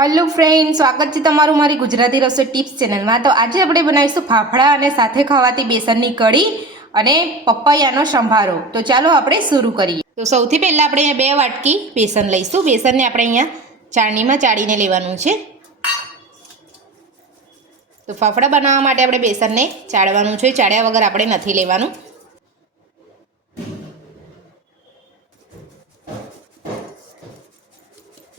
Hello friends, स्वागत है तमारू मारी गुजराती रसोई टिप्स चैनल में। तो आज આપણે બનાવીશું ફાફડા અને સાથે ખાવાતી બેસનની કઢી અને પપૈયાનો સંભારો। તો ચાલો આપણે શરૂ કરીએ। તો સૌથી પહેલા આપણે અહીંયા 2 વાટકી બેસન લઈશું। બેસનને આપણે અહીંયા ચાળણીમાં ચાળીને લેવાનું છે। તો ફાફડા બનાવવા માટે આપણે બેસનને ચાળવાનું છે, ચાળ્યા વગર આપણે નથી લેવાનું।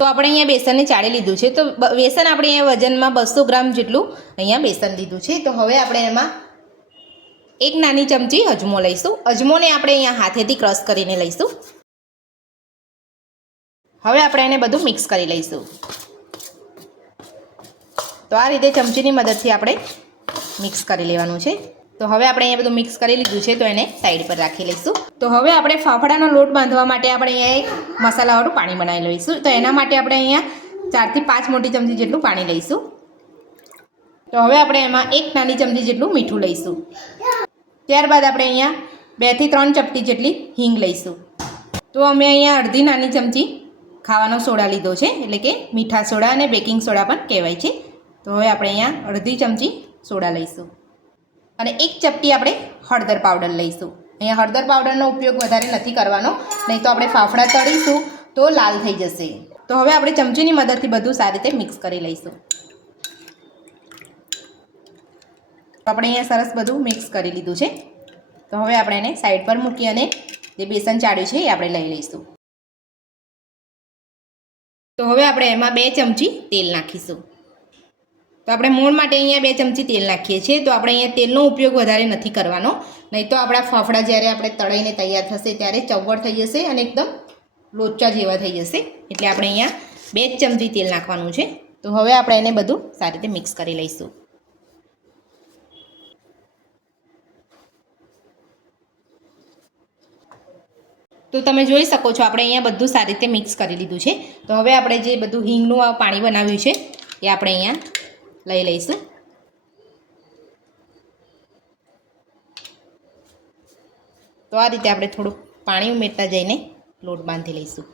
तो આપણે અહીંયા બેસનને ચાળી લીધું છે। તો બેસન આપણે અહીંયા વજનમાં 200 ગ્રામ જેટલું અહીંયા બેસન લીધું છે। તો હવે આપણે એમાં એક નાની ચમચી અજમો લઈશું। અજમોને આપણે અહીંયા હાથેથી ક્રશ કરીને લઈશું। હવે આપણે એને બધું મિક્સ કરી લઈશું। તો આ રીતે ચમચીની મદદથી આપણે મિક્સ કરી લેવાનું છે। તો હવે આપણે અહીંયા બધું મિક્સ કરી લીધું છે, તો એને સાઈડ પર રાખી લઈશું। તો હવે આપણે ફાફડાનો લોટ બાંધવા માટે આપણે અહીંયા એક મસાલાવાળું પાણી બનાવી લઈશું। તો એના માટે આપણે અહીંયા 4 થી 5 મોટી ચમચી જેટલું પાણી લઈશું। તો હવે આપણે એમાં એક નાની ચમચી જેટલું મીઠું લઈશું। ત્યારબાદ આપણે અહીંયા 2 થી 3 ચપટી જેટલી હિંગ લઈશું। તો અમે અહીંયા અડધી નાની ચમચી ખાવાનો સોડા લીધો છે, એટલે કે મીઠા સોડા અને બેકિંગ સોડા પણ કહેવાય છે। તો હવે આપણે અહીંયા અડધી ચમચી સોડા લઈશું અને એક ચપટી આપણે હળદર પાવડર લઈશું। અહીંયા હળદર પાવડરનો ઉપયોગ વધારે નથી કરવાનો, નહીં તો આપણે ફાફડા તળીશું તો લાલ થઈ જશે। તો હવે આપણે ચમચીની મદદથી બધું સારી રીતે મિક્સ કરી લઈશું। આપણે અહીંયા સરસ બધું મિક્સ કરી લીધું છે। તો હવે આપણે એને સાઈડ પર મૂકી અને જે બેસન ચાળ્યું છે એ આપણે લઈ લઈશું। તો હવે આપણે એમાં 2 ચમચી તેલ નાખીશું। તો આપણે મૂળ માટે અહીંયા 2 ચમચી તેલ નાખીએ છીએ। તો આપણે અહીંયા તેલનો ઉપયોગ વધારે નથી કરવાનો, નહીં તો આપણા ફાફડા જ્યારે આપણે તળીને તૈયાર થશે ત્યારે ચવડ થઈ જશે અને એકદમ લોચા જેવા થઈ જશે। એટલે આપણે અહીંયા 2 ચમચી તેલ નાખવાનું છે। તો હવે આપણે એને બધું સારી રીતે મિક્સ કરી લઈશું। તો તમે જોઈ શકો છો આપણે અહીંયા બધું સારી રીતે મિક્સ કરી લીધું છે। તો હવે આપણે જે બધું હિંગનું પાણી બનાવ્યું છે એ આપણે અહીંયા લઈ લઈશું। તો આ રીતે આપણે થોડું પાણી ઉમેરતા જઈને લોટ બાંધી લઈશું।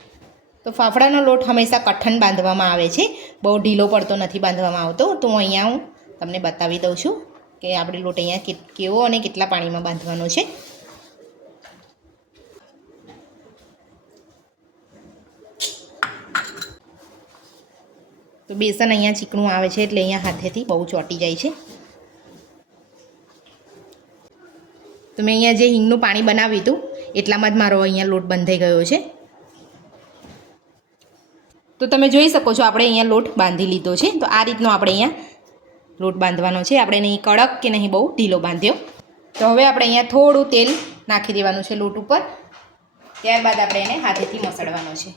તો ફાફડાનો લોટ હંમેશા કઠણ બાંધવામાં આવે છે, બહુ ઢીલો પડતો નથી બાંધવામાં આવતો। તો અહીંયા હું તમને બતાવી દઉં છું કે આપણે લોટ અહીંયા કેવો અને કેટલા પાણીમાં બાંધવાનો છે। તો બેસન અહીંયા ચીકણું આવે છે એટલે અહીંયા હાથેથી બહુ ચોંટી જાય છે। તો મેં અહીંયા જે હિંગનું પાણી બનાવ્યું હતું એટલામાં જ મારો અહીંયા લોટ બંધાઈ ગયો છે। તો તમે જોઈ શકો છો આપણે અહીંયા લોટ બાંધી લીધો છે। તો આ રીતનો આપણે અહીંયા લોટ બાંધવાનો છે, આપણે નહીં કડક કે નહીં બહુ ઢીલો બાંધ્યો। તો હવે આપણે અહીંયા થોડું તેલ નાખી દેવાનું છે લોટ ઉપર, ત્યારબાદ આપણે એને હાથેથી મસળવાનો છે।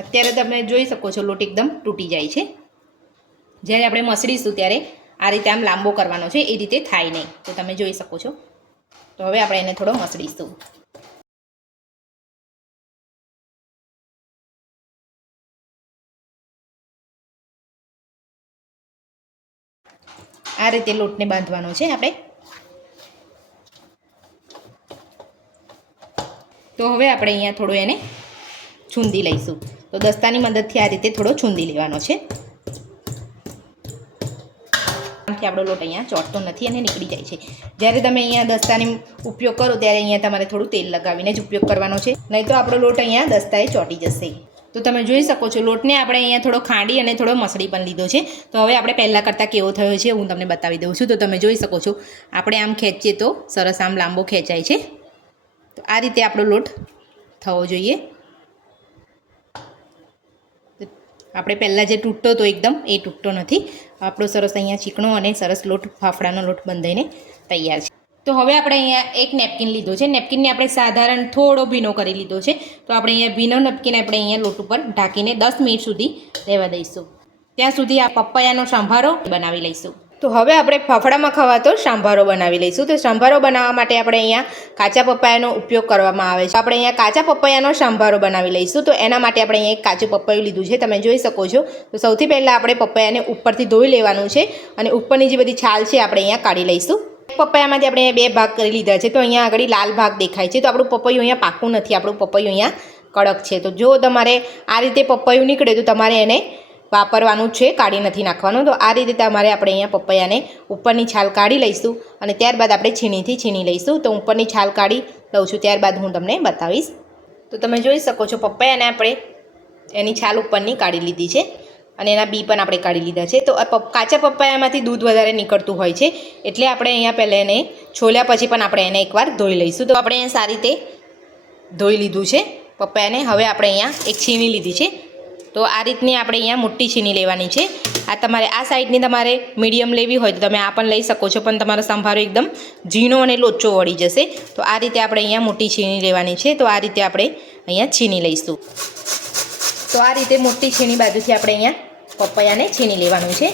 અત્યારે તમે જોઈ શકો છો લોટ એકદમ તૂટી જાય છે। જ્યારે આપણે મસળીશું ત્યારે આ રીતે આમ લાંબો કરવાનો છે, એ રીતે થાય નહીં। તો તમે જોઈ શકો છો। તો હવે આપણે એને થોડો મસળીશું। આ રીતે લોટને બાંધવાનો છે આપણે। તો હવે આપણે અહીંયા થોડો એને છૂંદી લઈશું। તો દસ્તાની મદદથી આ રીતે થોડો છૂંદી લેવાનો છે, આપણો લોટ અહીંયા ચોંટતો નથી અને નીકળી જાય છે। જ્યારે તમે અહીંયા દસ્તાનો ઉપયોગ કરો ત્યારે અહીંયા તમારે થોડું તેલ લગાવીને જ ઉપયોગ કરવાનો છે, નહીં તો આપણો લોટ અહીંયા દસ્તાએ ચોંટી જશે। તો તમે જોઈ શકો છો લોટને આપણે અહીંયા થોડો ખાંડી અને થોડો મસળી પણ લીધો છે। તો હવે આપણે પહેલાં કરતાં કેવો થયો છે હું તમને બતાવી દઉં છું। તો તમે જોઈ શકો છો આપણે આમ ખેંચીએ તો સરસ આમ લાંબો ખેંચાય છે। તો આ રીતે આપણો લોટ થવો જોઈએ। આપણે પહેલાં જે તૂટતો હતો એકદમ એ તૂટતો નથી, આપણો સરસ અહીંયા ચીકણો અને સરસ લોટ ફાફડાનો લોટ બંધાઈને તૈયાર છે। તો હવે આપણે અહીંયા એક નેપકિન લીધો છે, નેપકિનને આપણે સાધારણ થોડો ભીનો કરી લીધો છે। તો આપણે અહીંયા ભીનો નેપકિન આપણે અહીંયા લોટ ઉપર ઢાંકીને 10 મિનિટ સુધી રહેવા દઈશું, ત્યાં સુધી આ પપૈયાનો સંભારો બનાવી લઈશું। તો હવે આપણે ફાફડામાં ખવાતો સંભારો બનાવી લઈશું। તો સંભારો બનાવવા માટે આપણે અહીંયા કાચા પપૈયાનો ઉપયોગ કરવામાં આવે છે। આપણે અહીંયા કાચા પપૈયાનો સંભારો બનાવી લઈશું। તો એના માટે આપણે અહીંયા એક કાચું પપૈયું લીધું છે, તમે જોઈ શકો છો। તો સૌથી પહેલાં આપણે પપૈયાને ઉપરથી ધોઈ લેવાનું છે અને ઉપરની જે બધી છાલ છે આપણે અહીંયા કાઢી લઈશું। પપૈયામાંથી આપણે બે ભાગ કરી લીધા છે. તો અહીંયા આગળ લાલ ભાગ દેખાય છે. તો આપણું પપૈયું અહીંયા પાકું નથી, આપણું પપૈયું અહીંયા કડક છે. તો જો તમારે આ રીતે પપૈયું નીકળે તો તમારે એને વાપરવાનું છે, કાઢી નથી નાખવાનું. તો આ રીતે તમારે આપણે અહીંયા પપૈયાને ઉપરની છાલ કાઢી લઈશું અને ત્યારબાદ આપણે છીણીથી છીણી લઈશું. તો ઉપરની છાલ કાઢી લઉં છું, ત્યારબાદ હું તમને બતાવીશ. તો તમે જોઈ શકો છો પપૈયાને આપણે એની છાલ ઉપરની કાઢી લીધી છે અને એના બી પણ આપણે કાઢી લીધા છે. તો કાચા પપૈયામાંથી દૂધ વધારે નીકળતું હોય છે, એટલે આપણે અહીંયા પહેલાં એને છોલ્યા પછી પણ આપણે એને એકવાર ધોઈ લઈશું. તો આપણે અહીંયા સારી રીતે ધોઈ લીધું છે પપૈયાને. હવે આપણે અહીંયા એક છીણી લીધી છે. તો આ રીતની આપણે અહીંયા મોટી છીણી લેવાની છે. આ તમારે આ સાઈડની તમારે મીડિયમ લેવી હોય તો તમે આ પણ લઈ શકો છો, પણ તમારો સંભારો એકદમ ઝીણો અને લોચો વળી જશે. તો આ રીતે આપણે અહીંયા મોટી છીણી લેવાની છે. તો આ રીતે આપણે અહીંયા છીણી લઈશું. તો આ રીતે મોટી છીણી બાજુથી આપણે અહીંયા પપૈયાને છીણી લેવાનું છે.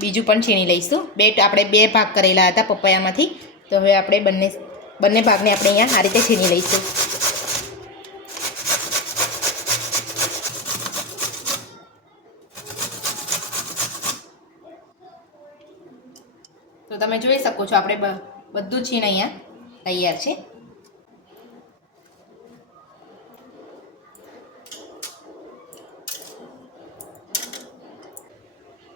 બીજું પણ છીણી લઈશું. આપણે બે ભાગ કરેલા હતા પપૈયામાંથી. તો હવે આપણે બંને ભાગને આપણે અહીંયા આ રીતે છીણી લઈશું. તો તમે જોઈ શકો છો આપણે બધું છીણ અહીંયા તૈયાર છે.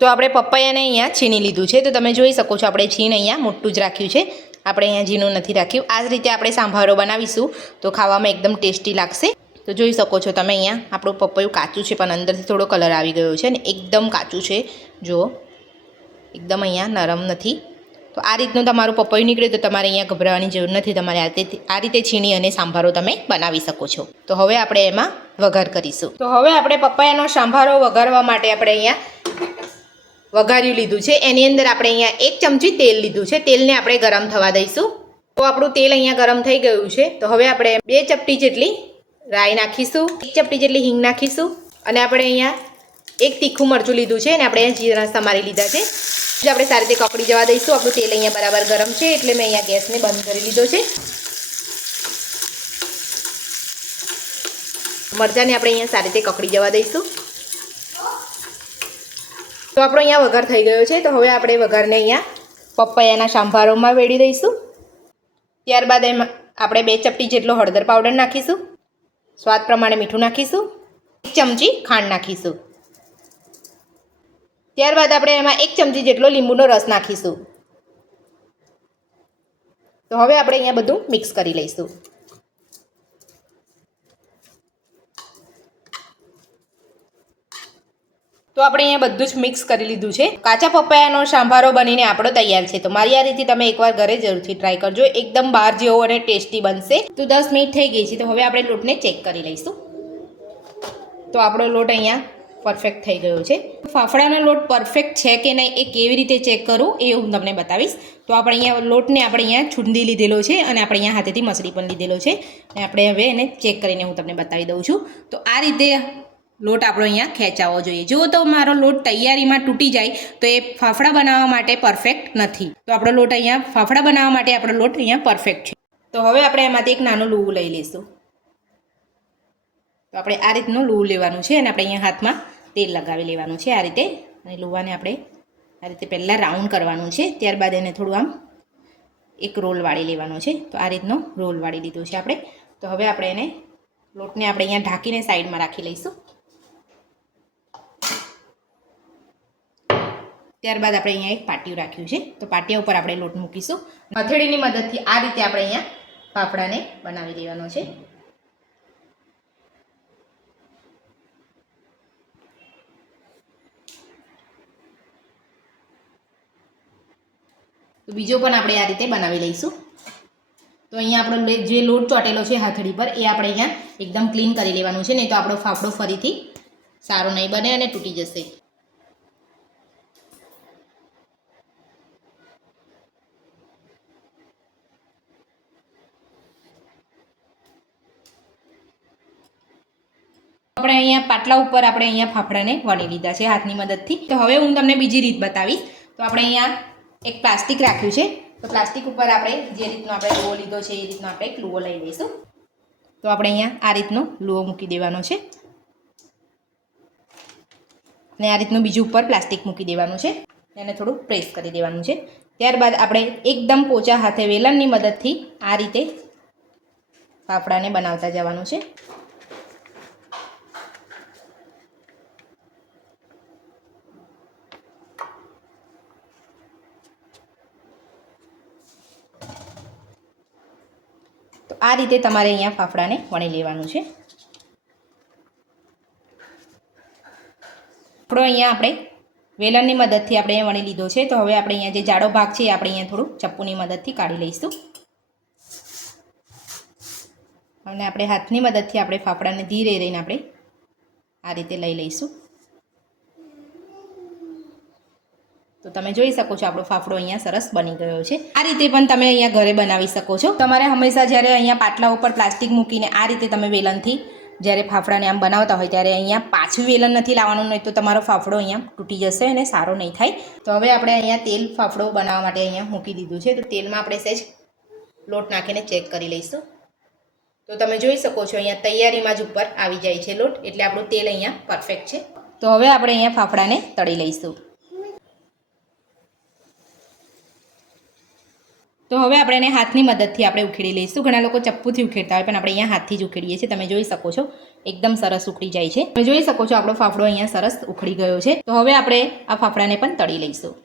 તો આપણે પપૈયાને અહીંયા છીણી લીધું છે. તો તમે જોઈ શકો છો આપણે છીણ અહીંયા મોટું જ રાખ્યું છે, આપણે અહીંયા ઝીણું નથી રાખ્યું. આ જ રીતે આપણે સાંભારો બનાવીશું તો ખાવામાં એકદમ ટેસ્ટી લાગશે. તો જોઈ શકો છો તમે અહીંયા આપણું પપૈયું કાચું છે પણ અંદરથી થોડો કલર આવી ગયો છે અને એકદમ કાચું છે. જુઓ, એકદમ અહીંયા નરમ નથી. તો આ રીતનું તમારું પપૈયું નીકળે તો તમારે અહીંયા ગભરાવાની જરૂર નથી. તમારે આ રીતે છીણી અને સાંભારો તમે બનાવી શકો છો. તો હવે આપણે એમાં વઘાર કરીશું. તો હવે આપણે પપૈયાનો સાંભારો વઘારવા માટે આપણે અહીંયા વઘાર્યું લીધું છે. એની અંદર આપણે અહીંયા 1 ચમચી તેલ લીધું છે. તેલને આપણે ગરમ થવા દઈશું. તો આપણું તેલ અહીંયા ગરમ થઈ ગયું છે. તો હવે આપણે 2 ચપટી જેટલી રાઈ નાખીશું, 1 ચપટી જેટલી હિંગ નાખીશું અને આપણે અહીંયા 1 તીખું મરચું લીધું છે અને આપણે અહીંયા જીરા સમારી લીધા છે. આપણે સારી રીતે કકડી જવા દઈશું. આપણું તેલ અહીંયા બરાબર ગરમ છે એટલે મેં અહીંયા ગેસને બંધ કરી લીધો છે. મરચાંને આપણે અહીંયા સારી રીતે કકડી જવા દઈશું. તો આપણો અહીંયા વઘાર થઈ ગયો છે. તો હવે આપણે વઘારને અહીંયા પપૈયાના સાંભારોમાં વેડી દઈશું. ત્યારબાદ એમાં આપણે 2 ચપટી જેટલો હળદર પાવડર નાખીશું, સ્વાદ પ્રમાણે મીઠું નાખીશું, 1 ચમચી ખાંડ નાખીશું. ત્યારબાદ આપણે એમાં 1 ચમચી જેટલો લીંબુનો રસ નાખીશું. તો હવે આપણે અહીંયા બધું મિક્સ કરી લઈશું. તો આપણે અહીંયા બધું જ મિક્સ કરી લીધું છે. કાચા પપૈયાનો સાંભારો બનીને આપણો તૈયાર છે. તો મારી આ રીતે તમે એકવાર ઘરે જરૂરથી ટ્રાય કરજો, એકદમ બહાર જેવો અને ટેસ્ટી બનશે. તો 10 મિનિટ થઈ ગઈ છે. તો હવે આપણે લોટને ચેક કરી લઈશું. તો આપણો લોટ અહીંયા પરફેક્ટ થઈ ગયો છે. ફાફડાનો લોટ પરફેક્ટ છે કે નહીં એ કેવી રીતે ચેક કરું એ હું તમને બતાવીશ. તો આપણે અહીંયા લોટને આપણે અહીંયા છૂંદી લીધેલો છે અને આપણે અહીંયા હાથેથી મસળી પણ લીધેલો છે અને આપણે હવે એને ચેક કરીને હું તમને બતાવી દઉં છું. તો આ રીતે લોટ આપણો અહીંયા ખેંચાવો જોઈએ. જો તો મારો લોટ તૈયારીમાં તૂટી જાય તો એ ફાફડા બનાવવા માટે પરફેક્ટ નથી. તો આપણો લોટ અહીંયા ફાફડા બનાવવા માટે આપણો લોટ અહીંયા પરફેક્ટ છે. તો હવે આપણે એમાંથી એક નાનું લૂવું લઈ લઈશું. તો આપણે આ રીતનું લૂવું લેવાનું છે અને આપણે અહીંયા હાથમાં તેલ લગાવી લેવાનું છે આ રીતે. અને લૂવાને આપણે આ રીતે પહેલાં રાઉન્ડ કરવાનું છે. ત્યારબાદ એને થોડું આમ એક રોલ વાળી લેવાનો છે. તો આ રીતનો રોલ વાળી લીધો છે આપણે. તો હવે આપણે એને લોટને આપણે અહીંયા ઢાંકીને સાઈડમાં રાખી લઈશું. ત્યારબાદ આપણે અહીંયા એક પાટિયું રાખ્યું છે. તો પાટિયા ઉપર આપણે લોટ મૂકીશું. હથેળીની મદદથી આ રીતે આપણે અહીંયા ફાફડાને બનાવી દેવાનો છે. તો બીજો પણ આપણે આ રીતે બનાવી લઈશું. તો અહીંયા આપણો જે લોટ ચોટેલો છે હાથડી પર એ આપણે અહીંયા એકદમ ક્લીન કરી લેવાનું છે, નહીં તો આપણો ફાફડો ફરીથી સારો નહીં બને અને તૂટી જશે. આપણે અહીંયા પાટલા ઉપર આપણે અહીંયા ફાફડાને વણી લીધા છે હાથની મદદથી. તો હવે હું તમને બીજી રીત બતાવીશ. તો આપણે અહીંયા એક પ્લાસ્ટિક રાખ્યું છે. તો પ્લાસ્ટિક ઉપર આપણે જે રીતનો આપણે લુવો લીધો છે એ રીતનો આપણે એક લુવો લઈ લઈશું. તો આપણે અહીંયા આ રીતનો લુવો મૂકી દેવાનો છે ને આ રીતનું બીજું ઉપર પ્લાસ્ટિક મૂકી દેવાનું છે, એને થોડું પ્રેસ કરી દેવાનું છે. ત્યારબાદ આપણે એકદમ પોચા હાથે વેલણની મદદથી આ રીતે ફાફડાને બનાવતા જવાનું છે. તો આ રીતે તમારે અહીંયા ફાફડાને વણી લેવાનું છે. થોડો અહીંયા આપણે વેલણની મદદથી આપણે અહીંયા વણી લીધો છે. તો હવે આપણે અહીંયા જે જાડો ભાગ છે એ આપણે અહીંયા થોડું ચપ્પુની મદદથી કાઢી લઈશું અને આપણે હાથની મદદથી આપણે ફાફડાને ધીરે રહીને આપણે આ રીતે લઈ લઈશું. તો તમે જોઈ શકો છો આપણો ફાફડો અહીંયા સરસ બની ગયો છે. આ રીતે પણ તમે અહીંયા ઘરે બનાવી શકો છો. તમારે હંમેશા જ્યારે અહીંયા પાટલા ઉપર પ્લાસ્ટિક મૂકીને આ રીતે તમે વેલણથી જ્યારે ફાફડાને આમ બનાવતા હોય ત્યારે અહીંયા પાછું વેલણ નથી લાવવાનું, નહીં તો તમારો ફાફડો અહીંયા તૂટી જશે અને સારો નહીં થાય. તો હવે આપણે અહીંયા તેલ ફાફડો બનાવવા માટે અહીંયા મૂકી દીધું છે. તો તેલમાં આપણે સહેજ લોટ નાખીને ચેક કરી લઈશું. તો તમે જોઈ શકો છો અહીંયા તૈયારીમાં જ ઉપર આવી જાય છે લોટ, એટલે આપણું તેલ અહીંયા પરફેક્ટ છે. તો હવે આપણે અહીંયા ફાફડાને તળી લઈશું. તો હવે આપણે એને હાથની મદદથી આપણે ઉખેડી લઈશું. ઘણા લોકો ચપ્પુથી ઉખેડતા હોય, પણ આપણે અહીંયા હાથથી જ ઉખેડીએ છીએ. તમે જોઈ શકો છો એકદમ સરસ ઉખડી જાય છે. તમે જોઈ શકો છો આપણો ફાફડો અહીંયા સરસ ઉખડી ગયો છે. તો હવે આપણે આ ફાફડાને પણ તળી લઈશું.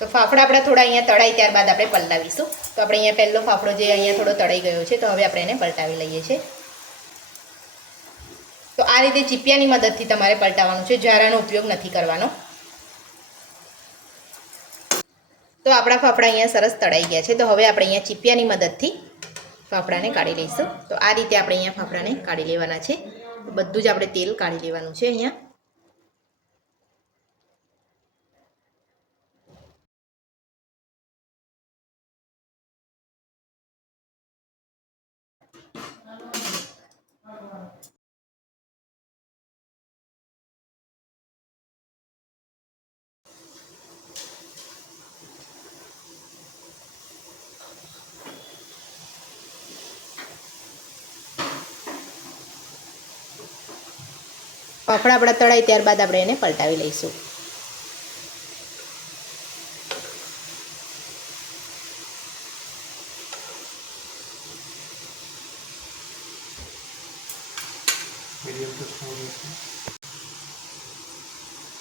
તો ફાફડા આપણા થોડા અહીંયા તળાય ત્યારબાદ આપણે પલટાવીશું. તો આપણે અહીંયા પહેલો ફાફડો જે અહીંયા થોડો તળાઈ ગયો છે, તો હવે આપણે એને પલટાવી લઈએ છીએ. તો આ રીતે ચીપિયાની મદદથી તમારે પલટાવવાનું છે, જારાનો ઉપયોગ નથી કરવાનો. તો આપણા ફાફડા અહીંયા સરસ તળાઈ ગયા છે. તો હવે આપણે અહીંયા ચીપિયાની મદદથી ફાફડાને કાઢી લઈશું. તો આ રીતે આપણે અહીંયા ફાફડાને કાઢી લેવાના છે. બધું જ આપણે તેલ કાઢી લેવાનું છે અહીંયા. ફાફડા આપણા તળાય ત્યારબાદ આપણે એને પલટાવી લઈશું.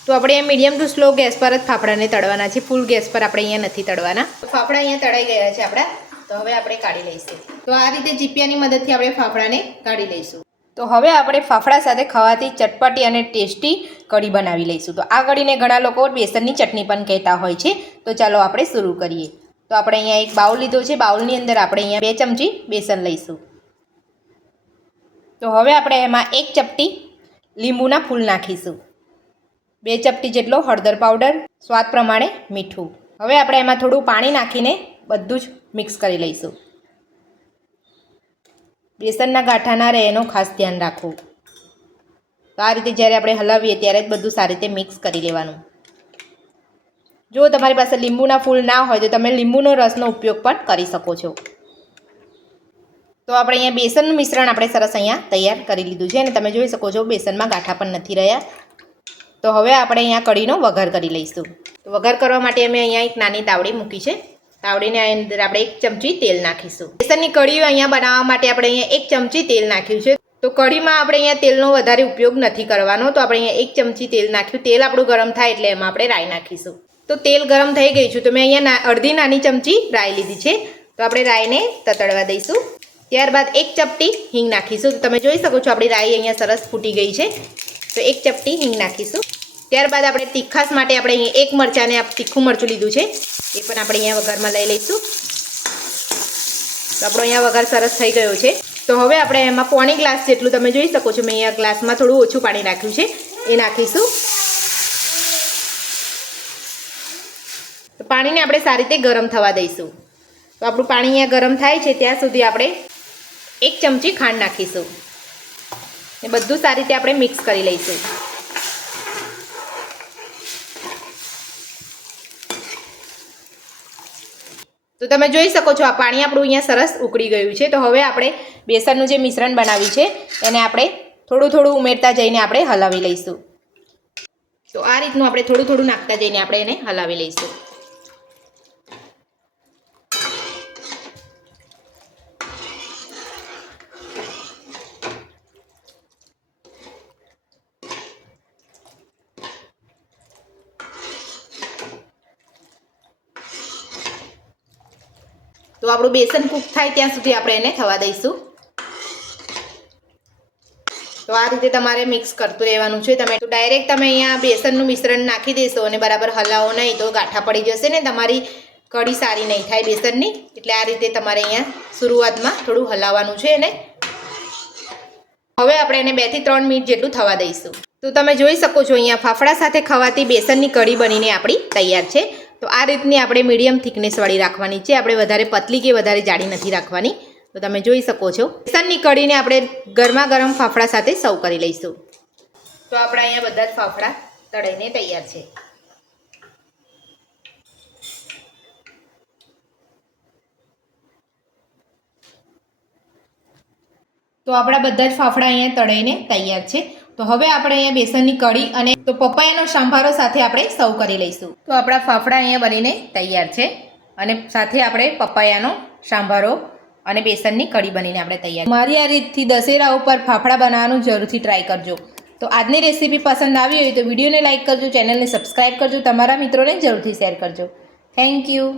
તો આપણે અહીંયા મીડિયમ ટુ સ્લો ગેસ પર જ ફાફડાને તળવાના છે. ફૂલ ગેસ પર આપણે અહીંયા નથી તળવાના. ફાફડા અહીંયા તળાઈ ગયા છે આપણા. તો હવે આપણે કાઢી લઈશું. તો આ રીતે ચીપિયાની મદદથી આપણે ફાફડાને કાઢી લઈશું. તો હવે આપણે ફાફડા સાથે ખાવાથી ચટપટી અને ટેસ્ટી કઢી બનાવી લઈશું. તો આ કઢીને ઘણા લોકો બેસનની ચટણી પણ કહેતા હોય છે. તો ચાલો આપણે શરૂ કરીએ. તો આપણે અહીંયા એક બાઉલ લીધો છે. બાઉલની અંદર આપણે અહીંયા 2 ચમચી બેસન લઈશું. તો હવે આપણે એમાં 1 ચપટી લીંબુના ફૂલ નાખીશું. 2 ચપટી જેટલો હળદર પાવડર, સ્વાદ પ્રમાણે મીઠું. હવે આપણે એમાં થોડું પાણી નાખીને બધું જ મિક્સ કરી લઈશું. બેસનના ગાંઠા ના રહે એનું ખાસ ધ્યાન રાખવું. તો આ રીતે જ્યારે આપણે હલાવીએ ત્યારે જ બધું સારી રીતે મિક્સ કરી લેવાનું. જો તમારી પાસે લીંબુના ફૂલ ના હોય તો તમે લીંબુનો રસનો ઉપયોગ પણ કરી શકો છો. તો આપણે અહીંયા બેસનનું મિશ્રણ આપણે સરસ અહીંયા તૈયાર કરી લીધું છે અને તમે જોઈ શકો છો બેસનમાં ગાંઠા પણ નથી રહ્યા. તો હવે આપણે અહીંયા કઢીનો વઘાર કરી લઈશું. તો વઘાર કરવા માટે અમે અહીંયા એક નાની તાવડી મૂકી છે. તાવડીને અંદર આપણે 1 ચમચી તેલ નાખીશું. બેસનની કઢી અહીંયા બનાવવા માટે આપણે અહીંયા 1 ચમચી તેલ નાખ્યું છે. તો કઢીમાં આપણે અહીંયા તેલનો વધારે ઉપયોગ નથી કરવાનો. તો આપણે અહીંયા 1 ચમચી તેલ નાખ્યું. તેલ આપણું ગરમ થાય એટલે એમાં આપણે રાઈ નાખીશું. તો તેલ ગરમ થઈ ગયું છે. તો મેં અહીંયા અડધી નાની ચમચી રાઈ લીધી છે. તો આપણે રાઈને તતડવા દઈશું. ત્યારબાદ 1 ચપટી હિંગ નાખીશું. તમે જોઈ શકો છો આપણી રાઈ અહીંયા સરસ ફૂટી ગઈ છે. તો 1 ચપટી હિંગ નાખીશું. ત્યારબાદ આપણે તીખાસ માટે આપણે અહીંયા 1 મરચાંને તીખું મરચું લીધું છે, એ પણ આપણે અહીંયા વઘારમાં લઈ લઈશું. તો આપણો અહીંયા વઘાર સરસ થઈ ગયો છે. તો હવે આપણે એમાં 1.5 ગ્લાસ જેટલું તમે જોઈ શકો છો મેં અહીંયા ગ્લાસમાં થોડું ઓછું પાણી નાખ્યું છે, એ નાખીશું. તો પાણીને આપણે સારી રીતે ગરમ થવા દઈશું. તો આપણું પાણી અહીંયા ગરમ થાય છે ત્યાં સુધી આપણે 1 ચમચી ખાંડ નાખીશું. એ બધું સારી રીતે આપણે મિક્સ કરી લઈશું. તો તમે જોઈ શકો છો આ પાણી આપણું અહીંયા સરસ ઉકળી ગયું છે. તો હવે આપણે બેસનનું જે મિશ્રણ બનાવ્યું છે એને આપણે થોડું થોડું ઉમેરતા જઈને આપણે હલાવી લઈશું. તો આ રીતનું આપણે થોડું થોડું નાખતા જઈને આપણે એને હલાવી લઈશું. તો આપણું બેસન કૂક થાય ત્યાં સુધી આપણે એને થવા દઈશું. તો આ રીતે તમારે મિક્સ કરતું રહેવાનું છે. તમે તો ડાયરેક્ટ તમે અહીંયા બેસનનું મિશ્રણ નાખી દેશો અને બરાબર હલાવો નહીં તો ગાંઠા પડી જશે ને તમારી કઢી સારી નહીં થાય બેસનની. એટલે આ રીતે તમારે અહીંયા શરૂઆતમાં થોડું હલાવવાનું છે એને. હવે આપણે એને 2 થી 3 મિનિટ જેટલું થવા દઈશું. તો તમે જોઈ શકો છો અહીંયા ફાફડા સાથે ખવાતી બેસનની કઢી બનીને આપણી તૈયાર છે. તો આ રીતની આપણે મીડિયમ થિકનેસવાળી રાખવાની છે. આપણે વધારે પતલી કે વધારે જાડી નથી રાખવાની. તો તમે જોઈ શકો છો બેસનની કઢીને આપણે ગરમા ગરમ ફાફડા સાથે સર્વ કરી લઈશું. તો આપણે અહીંયા બધા જ ફાફડા તળાઈને તૈયાર છે. તો આપણા બધા જ ફાફડા અહીંયા તળાઈને તૈયાર છે. તો હવે આપણે અહીંયા બેસનની કઢી અને તો પપૈયાનો સંભારો સાથે આપણે સર્વ કરી લઈશું. તો આપણા ફાફડા અહીંયા બનીને તૈયાર છે અને સાથે આપણે પપૈયાનો સંભારો અને બેસનની કઢી બનીને આપણે તૈયાર. મારી આ રીતથી દશેરા ઉપર ફાફડા બનાવવાનું જરૂરથી ટ્રાય કરજો. તો આજની રેસીપી પસંદ આવી હોય તો વિડીયોને લાઇક કરજો, ચેનલને સબસ્ક્રાઈબ કરજો, તમારા મિત્રોને જરૂરથી શેર કરજો. Thank you.